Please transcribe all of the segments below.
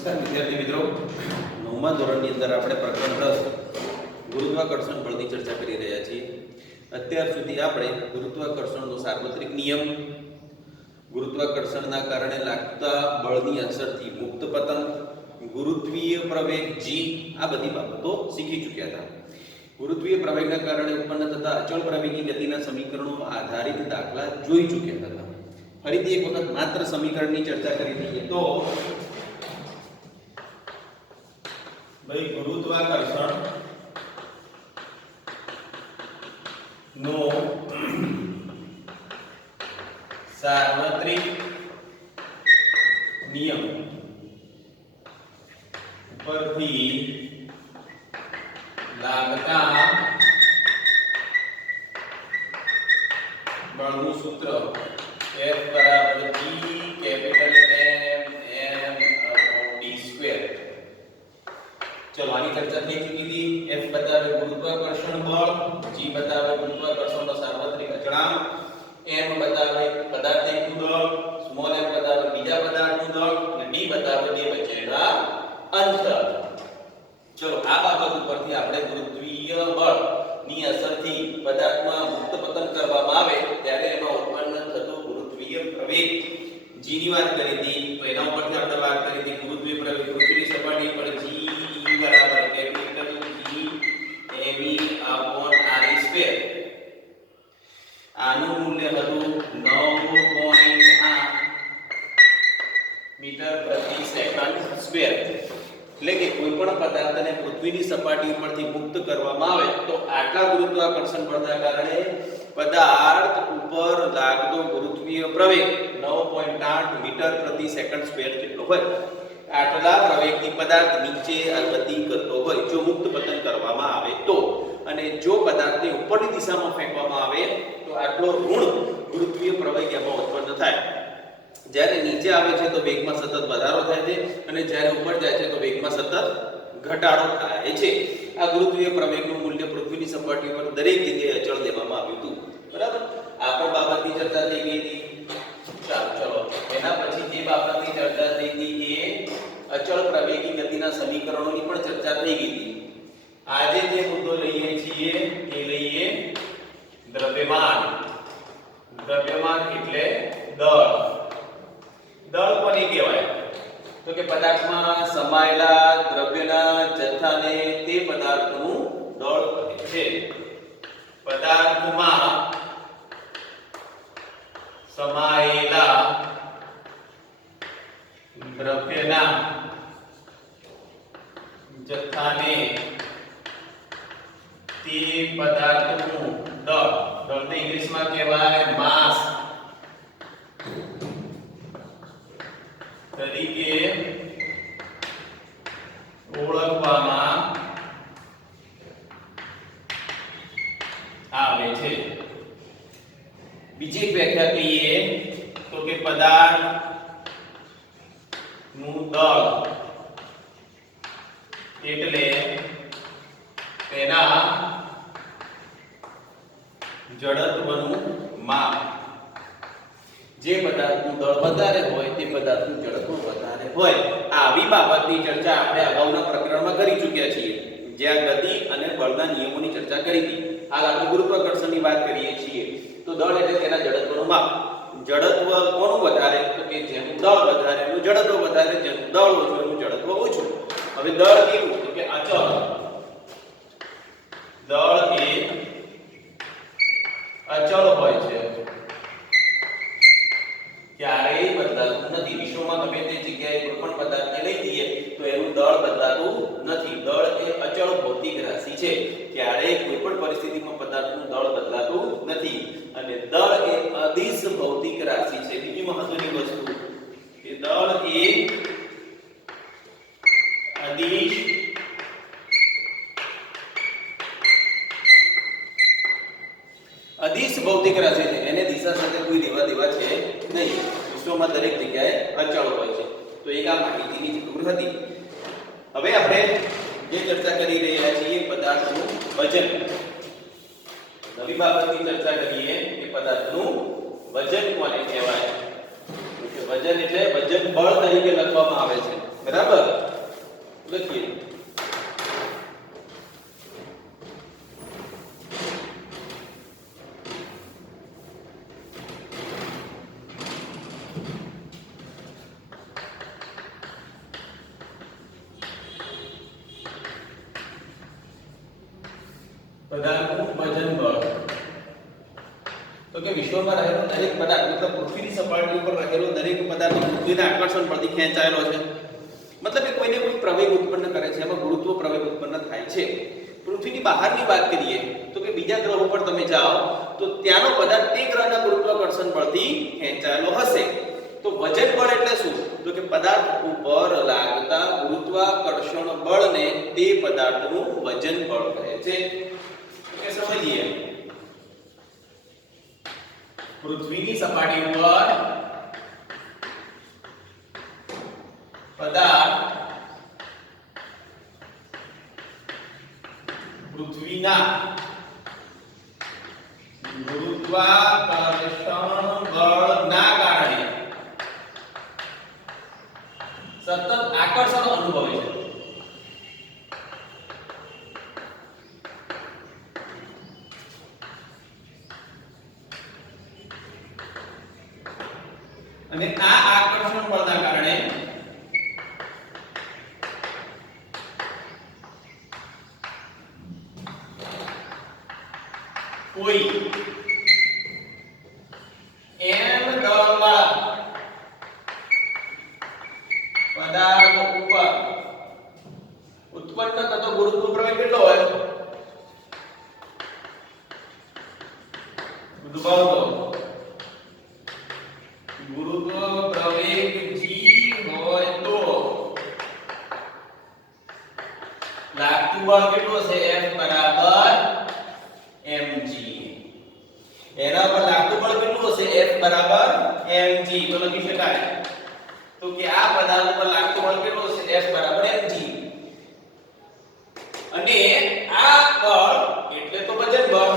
નમસ્કાર વિદ્યાર્થી મિત્રો, 9મા ધોરણની અંદર આપણે પ્રકરણ 10 ગુરુત્વાકર્ષણ બળની ચર્ચા કરી રહ્યા છીએ. અત્યાર સુધી આપણે ગુરુત્વાકર્ષણનો સાર્વત્રિક નિયમ, ગુરુત્વાકર્ષણના કારણે લાગતા બળની અસરથી મુક્ત પતંગ, ગુરુત્વીય પ્રવેગ g આ બધી બાબતો શીખી ચૂક્યા હતા. ગુરુત્વીય પ્રવેગના કારણે ઉત્પન્ન થતા અચળ પ્રવેગી ગતિના સમીકરણો આધારિત દાખલા જોઈ ચૂક્યા હતા. ફરીથી એક વખત માત્ર સમીકરણની ચર્ચા કરી દઈએ તો ભાઈ ગુરુત્વાકર્ષણ નો સાર્વત્રિક નિયમ પરથી લાગતા બળનું સૂત્ર F બરાબર G કેપિટલ M d². ચલો આની ચર્ચા થઈ ચૂકી હતી. F બતાવે ગુરુત્વાકર્ષણ બળ, G બતાવે ગુરુત્વાકર્ષણનો સાર્વત્રિક અચળાંક, M બતાવે પદાર્થનું દળ, સ્મોલ m બતાવે બીજા પદાર્થનું દળ અને d બતાવે બે વચ્ચેના અંતર. ચલો આ બાબત ઉપરથી આપણે ગુરુત્વીય બળ ની અસરથી પદાર્થમાં મુક્ત પતન કરવામાં આવે ત્યારે એમાં ઉત્પન્ન થતું ગુરુત્વીય પ્રવેગ g ની વાત કરી હતી. તો એના ઉપરથી આપણે વાત કરી હતી ગુરુત્વીય પ્રવેગ પૃથ્વીની સપાટી પર g બરાબર કેપિટલ G me/re². આનું મૂલ્ય હતું 9.8 મીટર પ્રતિ સેકન્ડ સ્ક્વેર. એટલે કે કોઈ પણ પદાર્થને પૃથ્વીની સપાટી ઉપરથી મુક્ત કરવામાં આવે તો આટલા ગુરુત્વાકર્ષણ બળના કારણે પદાર્થ ઉપર લાગતો ગુરુત્વીય પ્રવેગ 9.8 મીટર પ્રતિ સેકન્ડ સ્ક્વેર જેટલો હોય. આટલા પ્રવેગથી પદાર્થ નીચે ગતિ કરતો હોય જો મુક્ત પતન કરવામાં આવે તો, અને જો પદાર્થને ઉપરની દિશામાં ફેંકવામાં આવે તો આટલો ઋણ ગુરુત્વીય પ્રવેગ એમાં ઉત્પન્ન થાય. જ્યારે નીચે આવે છે તો વેગમાં સતત વધારો થાય છે અને જ્યારે ઉપર જાય છે તો વેગમાં સતત ઘટાડો થાય છે. આ ગુરુત્વીય પ્રવેગનું મૂલ્ય પૃથ્વીની સપાટી પર દરેક જગ્યાએ અચળ દેવામાં આવ્યું હતું. બરાબર, આ પણ બાબતની ચર્ચા થઈ ગઈ હતી. ચલો એના પછી જે બાબતની ચર્ચા થઈ હતી એ અચળ પ્રવેગી ગતિના સમીકરણોની પણ ચર્ચા થઈ ગઈ હતી. આજે જે મુદ્દો લઈએ છીએ એ લઈએ દ્રવ્યમાન. દ્રવ્યમાન એટલે દળ. દળ કોને કહેવાય? તો કે પદાર્થમાં સમાયેલા દ્રવ્યના જથ્થાને તે પદાર્થનું દળ કહે છે. પદાર્થમાં સમાયેલા દ્રવ્યના જથ્થાને તે પદાર્થનું દળ, દળને ઇંગ્લિશમાં કહેવાય માસ, તરીકે ઓળખવામાં આવે છે. બીજી વ્યાખ્યા કહીએ તો કે પદાર્થ નું દળ એટલે તેના જડત્વનું માપ. જે પદાર્થનું દળ વધારે હોય તે પદાર્થનું જડત્વ વધારે હોય. આવી બાબતની ચર્ચા આપણે અગાઉના પ્રકરણમાં કરી ચૂક્યા છીએ, જ્યાં ગતિ અને બળના નિયમોની ચર્ચા કરી હતી. હાલ આપણે ગુરુત્વાકર્ષણની વાત કરીએ છીએ તો દળ એટલે તેના જડત્વનું માપ. જડત્વ કોનું વધારે? તો કે જેનું દળ વધારે એનું જડત્વ વધારે, જેનું દળ ઓછું એનું જડત્વ ઓછું. હવે દળ કેવું? તો કે અચળ. દળ એ અચળ હોય છે, ક્યારેય બદલાતું નથી. વિશ્વમાં ગમે તે જગ્યાએ કોઈ પણ પદાર્થને લઈ જઈએ તો એનું દળ બદલાતું નથી. દળ એ અચળ ભૌતિક રાશિ છે, ક્યારેય કોઈ પણ પરિસ્થિતિમાં પદાર્થનું દળ બદલાતું નથી. અને દળ એ અદિશ ભૌતિક રાશિ છે. બીજી મહત્વની વસ્તુ કે દળ એ અદિશ ભૌતિક રાશિ છે. એને દિશા સાથે કોઈ લેવા દેવા છે નહીં. વિશ્વમાં દરેક જગ્યાએ અચળ હોય છે. તો એક આ માહિતીની જરૂર હતી. હવે આપણે જે ચર્ચા કરી રહ્યા છીએ પદાર્થનું વજન. નવી બાબતની ચર્ચા કરીએ કે પદાર્થનું વજન કોને કહેવાય? વજન એટલે વજન બળ તરીકે લખવામાં આવે છે. બરાબર લખીએ પદાર્થનું વજન બળ તો કે વિશ્વમાં રહેલો દરેક પદાર્થ મતલબ પૃથ્વીની સપાટી ઉપર રહેલો દરેક પદાર્થ પૃથ્વીના આકર્ષણ પરથી ખેંચાયેલો છે મતલબ કે કોઈને કોઈ પ્રવેગ ઉત્પન્ન કરે છે એમાં ગુરુત્વ પ્રવેગ ઉત્પન્ન થાય છે પૃથ્વીની બહારની વાત કરીએ તો કે બીજા ગ્રહો પર તમે જાઓ તો ત્યાંનો પદાર્થ તે ગ્રહના ગુરુત્વાકર્ષણ બળથી ખેંચાયેલો હશે તો વજન બળ એટલે શું તો કે પદાર્થ ઉપર લાગતા ગુરુત્વાકર્ષણ બળને તે પદાર્થનું વજન બળ કહે છે કે સમજીએ પૃથ્વીની સપાટી ઉપર પદાર્થ પૃથ્વીના ગુરુત્વાકર્ષણ બળના કારણે સતત આકર્ષણ અનુભવે છે અને આ આકર્ષણ બળના કારણે કોઈ m દળવાળા પદાર્થ ઉપર ઉત્પન્ન થતો ગુરુત્વ પ્રવેગ કેટલો હોય દબાવતો ગુરુત્વ પ્રવેગ g હોય તો લાગતું બળ કેટલું છે F બરાબર mg એના પર લાગતું બળ કેટલું હશે F બરાબર mg તો લખી શકાય તો કે આ પદાર્થ પર લાગતું બળ કેટલું હશે F બરાબર mg અને આ બળ એટલે તો વજન બળ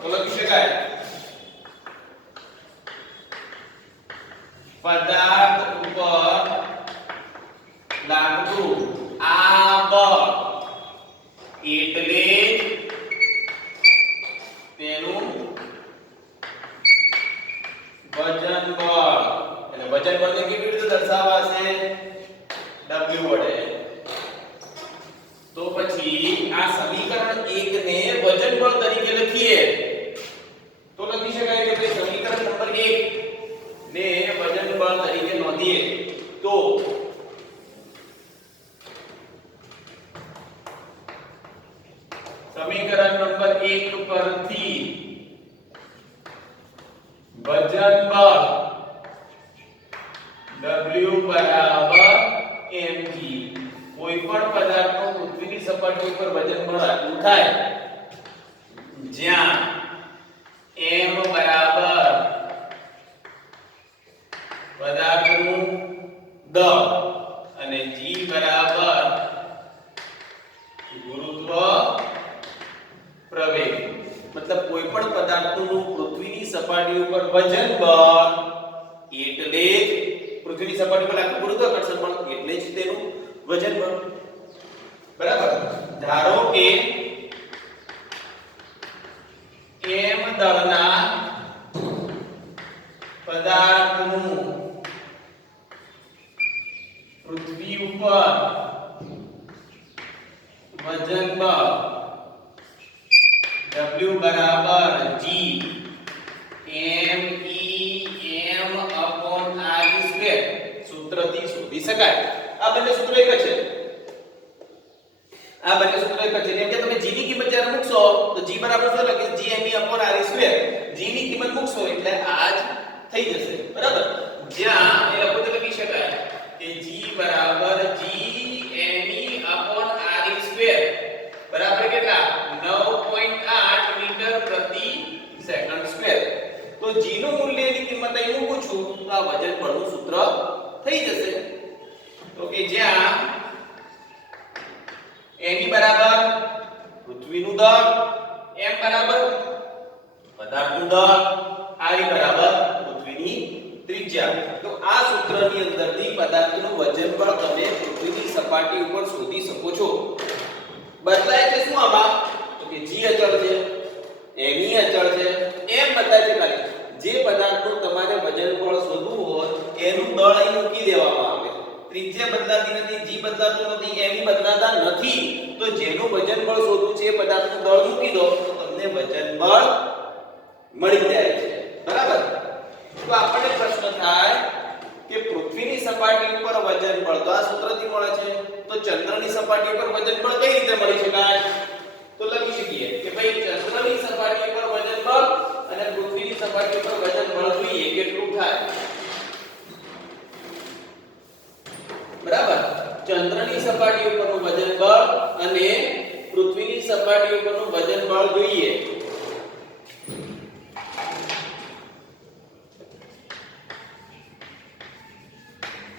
તો લખી શકાય પદાર્થ ઉપર લાગતું આ બળ એટલે તેનું વજન બળ એટલે વજન બળને કેવી રીતે દર્શાવાશે W વડે તો પછી આ સમીકરણ 1 ને વજન બળ તરીકે લખીએ તો લખી શકાય કે ભાઈ સમીકરણ નંબર 1 ને વજન બળ તરીકે નોંધીએ તો સમીકરણ નંબર 1 પરથી વજન બળ W બરાબર mg કોઈ પણ પદાર્થનો પૃથ્વીની સપાટી ઉપર વજન બળ આટલું થાય જ્યાં m બરાબર પદાર્થનું દળ અને g બરાબર ગુરુત્વ પ્રવેગ મતલબ કોઈ પણ પદાર્થનું પૃથ્વીની સપાટી ઉપર વજન બળ એટલે પૃથ્વીની સપાટી પર લાગતું ગુરુત્વાકર્ષણ બળ એટલે જ તેનું વજન બળ બરાબર ધારો કે m દળના પદાર્થનું પૃથ્વી ઉપર વજન બળ W બરાબર G m e m upon r square સૂત્રથી શોધી શકાય આ બંને સૂત્ર એક જ છે આ બંને સૂત્ર એક જ છે જેમ કે તમે g ની કિંમત જ્યારે મૂકશો તો g બરાબર શું લખે g m e upon r square g ની કિંમત મૂકશો એટલે આ જ થઈ જશે બરાબર જ્યાં એ લખો તો લખી શકાય કે g બરાબર g m e upon r square બરાબર કેટલા 9.8 મીટર પ્રતિ સેકન્ડ સ્ક્વેર તો g નું મૂલ્યની કિંમત અહીં મૂકું છું તો આ વજન બળનું સૂત્ર થઈ જશે તો કે જ્યાં m બરાબર પૃથ્વીનું દળ m બરાબર પદાર્થનું દળ r બરાબર પૃથ્વીની ત્રિજ્યા તો આ સૂત્રની અંદરથી પદાર્થનું વજન બળ તમે પૃથ્વી પૃથ્વીની સપાટી ઉપર શોધી શકો છો. બદલાય છે શું આમાં? તો કે g અચળ છે, me અચળ છે, એમ બતાય છે. ખાલી જે પદાર્થનું તમારે વજન બળ શોધવું હોય એનું દળ અહીં મૂકી દેવામાં આવે. ત્રિજ્યા બદલાતી નથી, g બદલાતું નથી, me બદલાતા નથી, તો જેનું વજન બળ શોધવું છે એ પદાર્થનું દળ મૂકી દો તો તમને વજન બળ મળી જાય છે. બરાબર? તો આપણને પ્રશ્ન થાય કે પૃથ્વીની સપાટી ઉપર વજન બળ તો આ સૂત્રથી મળે છે, તો ચંદ્રની સપાટી ઉપર વજન બળ કઈ રીતે મળી શકાય? તો લખી શકીએ કે ભાઈ ચંદ્રની સપાટી ઉપર વજન બળ અને પૃથ્વીની સપાટી ઉપર વજન બળ જોઈએ કેટલું થાય. બરાબર? ચંદ્રની સપાટી ઉપરનું વજન બળ અને પૃથ્વીની સપાટી ઉપરનું વજન બળ જોઈએ.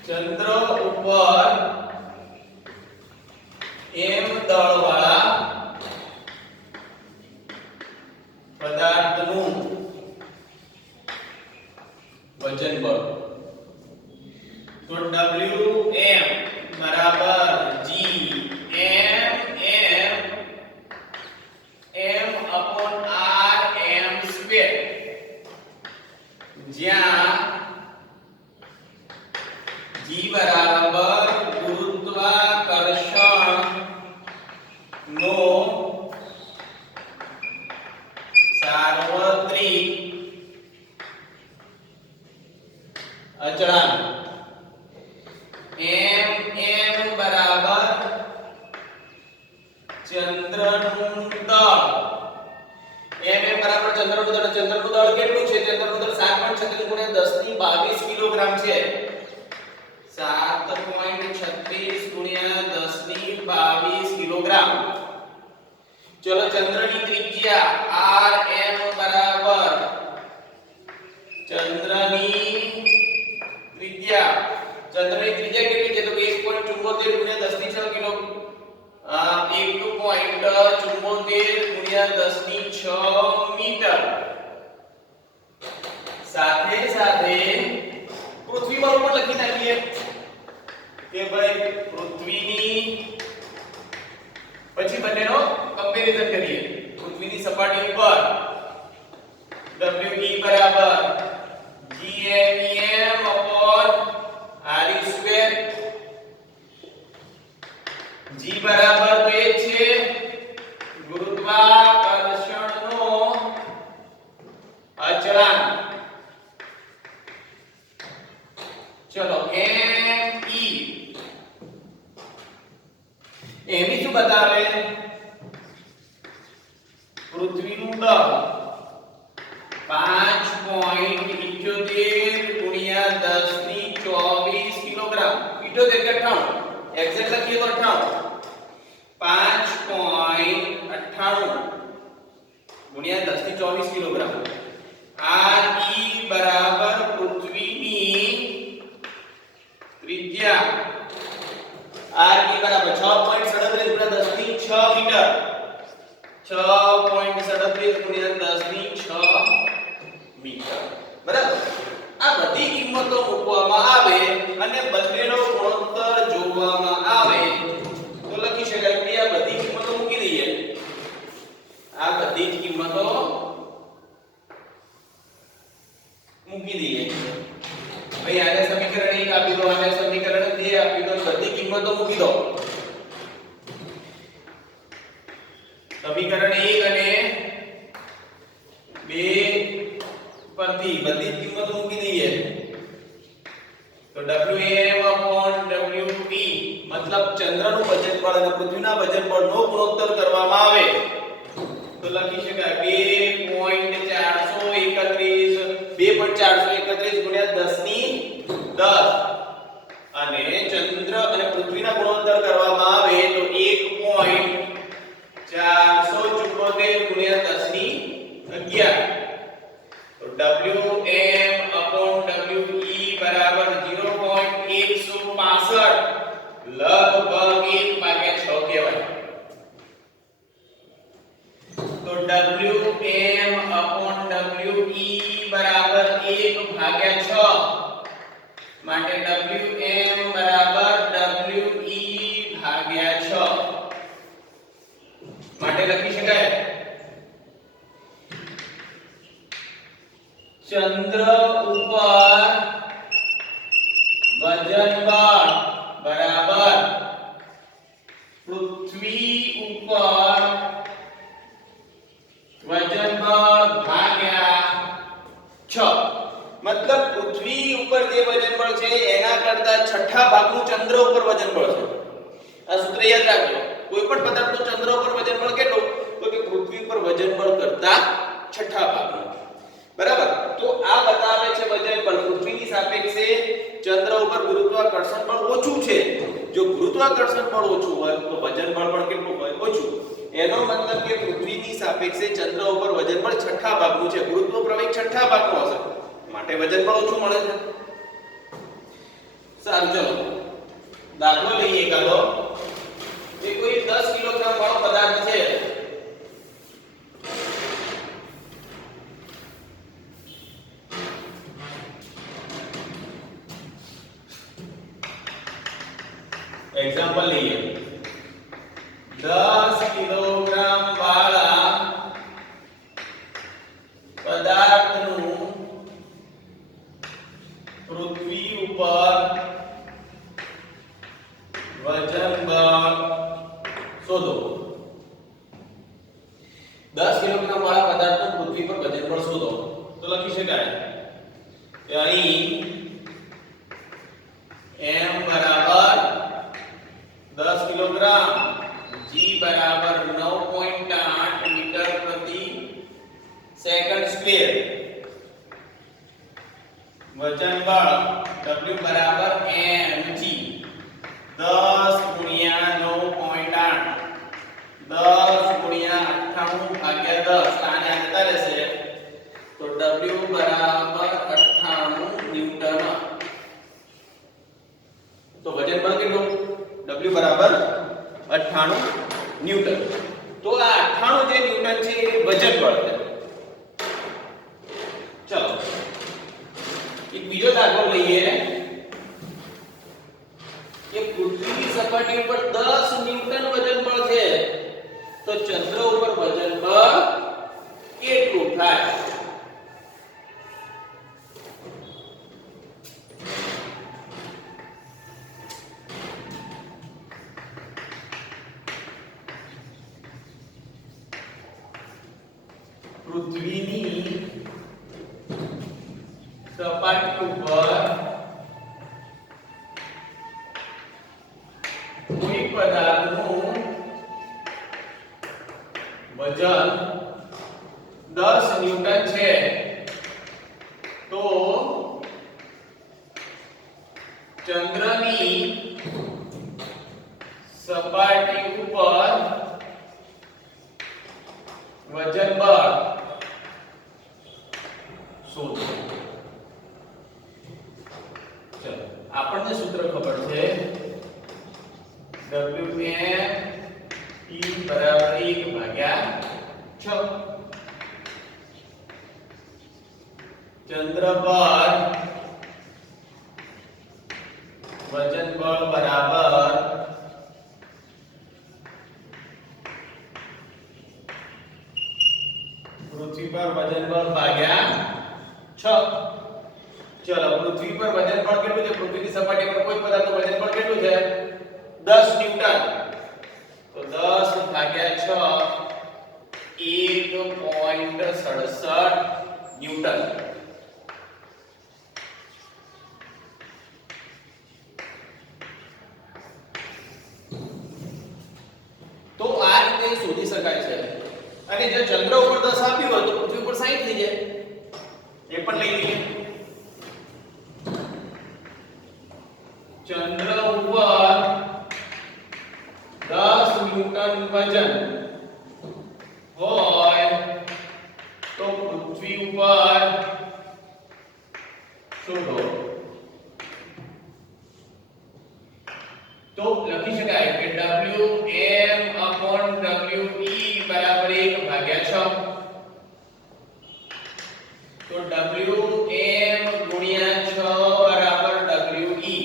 ચંદ્ર ઉપર m દળવાળા પદાર્થનું વજન બળ તો Wm બરાબર g m upon r m square, જ્યાં g બરાબર ગુરુત્વાકર્ષણ નો સાર્વત્રિક અચળાંક, m બરાબર ચંદ્રનું દળ, m બરાબર ચંદ્રનું દળ. ચંદ્રનું દળ કેટલું છે? ચંદ્રનું દળ 7.36 × 1022 કિલોગ્રામ છે. 7.36 × 1022 કિલોગ્રામ. ચલો ચંદ્રની ત્રિજ્યા rm બરાબર ચંદ્રની ત્રિજ્યા કેટલી છે? તો 1.74 × 10⁶ કિલો 1.74 × 10⁶ મીટર. સાથે સાથે પૃથ્વી પર પણ લખી નાખીએ કે ભાઈ પૃથ્વીની, પછી બંનેનો કમ્પેરીઝન કરીએ. પૃથ્વીની સપાટી ઉપર Wi બરાબર gmem upon re square, g બરાબર તો એ છે ગુરુત્વાકર્ષણનો અચળાંક. ચલો me શું બતાવે? પૃથ્વીનું દળ 5.78 × 10⁻²4 કિલોગ્રામ. 78 કે 98 એક્ઝેક્ટ લખીએ તો 98 5.98 × 10⁻²4 કિલોગ્રામ. re બરાબર પૃથ્વીની ત્રિજ્યા, re બરાબર 6.37 × 10⁶ મીટર. 6.37 × 10⁶ મીટર. બરાબર? આ બધી કિંમતો મૂકવામાં આવે અને બંનેનો ગુણોત્તર જોવામાં આવે તો લખી શકાય કે આ બધી કિંમતો મૂકી દઈએ. આ બધી જ કિંમતો મૂકી દઈએ. ભાઈ આને સમીકરણ 1 આપી દો, આને સમીકરણ 2 આપી દો, બધી કિંમતો મૂકી દો. સમીકરણ 1 અને 2 પરથી બધી જ કિંમતો મૂકી દઈએ તો Wm/Wp મતલબ ચંદ્રનું વજન બળ અને પૃથ્વીના વજન બળનો ગુણોત્તર કરવામાં આવે તો લખી શકાય 2.431 × 10⁻10 અને ચંદ્ર અને પૃથ્વીના ગુણોત્તર કરવામાં આવે તો 1.474 × 10⁻11 તો Wm/We બરાબર 0.165 લગભગ 1/6 કહેવાય. તો Wm/We બરાબર 1/6 માટે Wm બરાબર We ચંદ્ર ઉપર વજન બળ બરાબર પૃથ્વી ઉપર વજન બળ ભાગ્યા 6 મતલબ પૃથ્વી ઉપર જે વજન બળ છે એના કરતા છઠ્ઠા ભાગનું ચંદ્ર ઉપર વજન બળ છે. આ સૂત્ર યાદ રાખજો. કોઈ પણ પદાર્થનું ચંદ્ર ઉપર વજન બળ કેટલું તો કે પૃથ્વી પર વજન બળ કરતા છઠ્ઠા ભાગનું. બરાબર. તો આ બતાવે છે વજન બળ પૃથ્વીની સાપેક્ષે ચંદ્ર ઉપર ગુરુત્વાકર્ષણ બળ ઓછું છે. જો ગુરુત્વાકર્ષણ બળ ઓછું હોય તો વજન બળ પણ કેટલું હોય ઓછું. એનો મતલબ કે પૃથ્વીની સાપેક્ષે ચંદ્ર ઉપર વજન બળ છઠ્ઠા ભાગનું છે. ગુરુત્વ પ્રવેગ છઠ્ઠા ભાગનો હશે માટે વજન બળ ઓછું મળે છે. સારું ચલો દાખલો લઈએ એકાદો. એ કોઈ 10 કિલોગ્રામ વાળો પદાર્થ છે. एग्जांपल लिए 10 किलोग्राम वाला पदार्थનું પૃથ્વી ઉપર વજન બળ શોધો. 10 કિલોગ્રામ વાળા પદાર્થનું પૃથ્વી પર વજન બળ શોધો. તો લખી શકાય કે અહીં m બરાબર 10 किलोग्राम g बराबर 9.8 मीटर प्रति सेकंड स्क्वायर वजन बल w बराबर mg 10 गुणिया 9.8 10 गुणिया 98 भाग्या 10 આને આવતા રહેશે તો w બરાબર 98 ન્યૂટન. તો વજન બળ કેટલું W બરાબર 98 ન્યૂટન. તો આ 98 જે ન્યૂટન છે એ વજન બળ છે. ચલો એક બીજો દાખલો લઈએ કે પૃથ્વીની સપાટી ઉપર 10 ન્યૂટન વજન બળ છે તો ચંદ્ર ઉપર વજન બળ કેટલું થાય? પૃથ્વીની સપાટી ઉપર કોઈ પદાર્થનું વજન 10 ન્યૂટન છે તો ચંદ્રની સપાટી ઉપર વજન બળ શોધો. ચલો આપણને સૂત્ર ખબર છે Wm E બરાબર 1 ભાગ્યા 6. ચંદ્ર પર વજન બળ બરાબર પૃથ્વી પર વજન બળ ભાગ્યા 6. ચલો પૃથ્વી પર વજન બળ કેટલું છે? પૃથ્વીની સપાટી પર કોઈ પદાર્થનું વજન બળ કેટલું છે? 10 ન્યૂટન. તો 10 ભાગ્યા 6 1.67 ન્યૂટન. તો આ રીતે શોધી શકાય છે. અને જો ચંદ્ર ઉપર 10 આપ્યું હોય તો પૃથ્વી ઉપર 60 થઈ જાય. એ પણ લઈ લઈએ. ચંદ્ર ઉપર 10 ન્યૂટન વજન હોય તો પૃથ્વી ઉપર શોધો. તો લખી શકાય કે Wm/Wi બરાબર 1 ભાગ્યા 6. તો Wm ગુણ્યા 6 બરાબર Wi.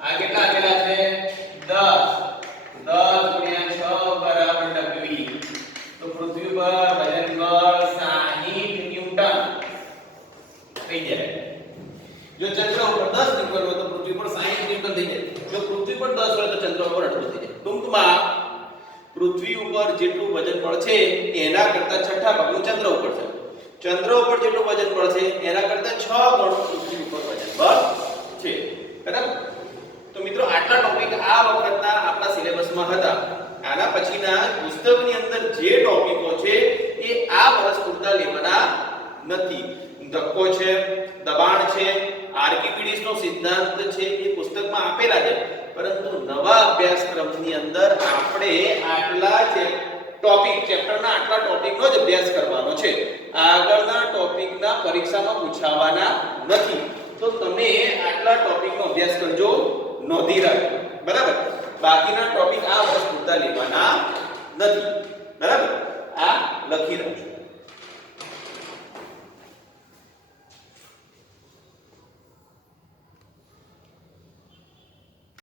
આ કેટલા આપેલા છે? 10. 10 ગુણ્યા 6 બરાબર Wi. તો પૃથ્વી પર વજન બળ 60 ન્યૂટન. ન્યૂટન હોય તો પૃથ્વી પર 60 ન્યૂટન થઈ જાય. જો પૃથ્વી પર 10 હોય તો ચંદ્ર ઉપર આટલું થઈ જાય. ટૂંકમાં પૃથ્વી ઉપર જેટલું વજન બળ છે એના કરતા છઠ્ઠા ભાગનું ચંદ્ર ઉપર છે. ચંદ્ર ઉપર જેટલું વજન બળ છે એના કરતા 6 ગણું પૃથ્વી ઉપર વજન બળ છે. બરાબર? તો મિત્રો આટલા ટોપિક આ વખતના આપણા સિલેબસમાં હતા. આના પછીના પુસ્તકની અંદર જે ટોપિકો છે એ આ વર્ષ પૂરતા લેવાના નથી. ધક્કો છે, દબાણ છે, આર્કિમિડીઝ નો સિદ્ધાંત છે એ પુસ્તકમાં આપેલા છે, પરંતુ નવા અભ્યાસક્રમની અંદર આપણે આટલા ટોપિક ચેપ્ટરના આટલા ટોપિકનો જ અભ્યાસ કરવાનો છે. આગળના ટોપિકના પરીક્ષામાં પૂછાવાના નથી. તો તમે આટલા ટોપિકનો અભ્યાસ કરજો, નોંધી રાખજો. બરાબર? બાકીના ટોપિક આ વર્ષ પૂરતા લેવાના નથી. બરાબર? આ લખી રાખજો.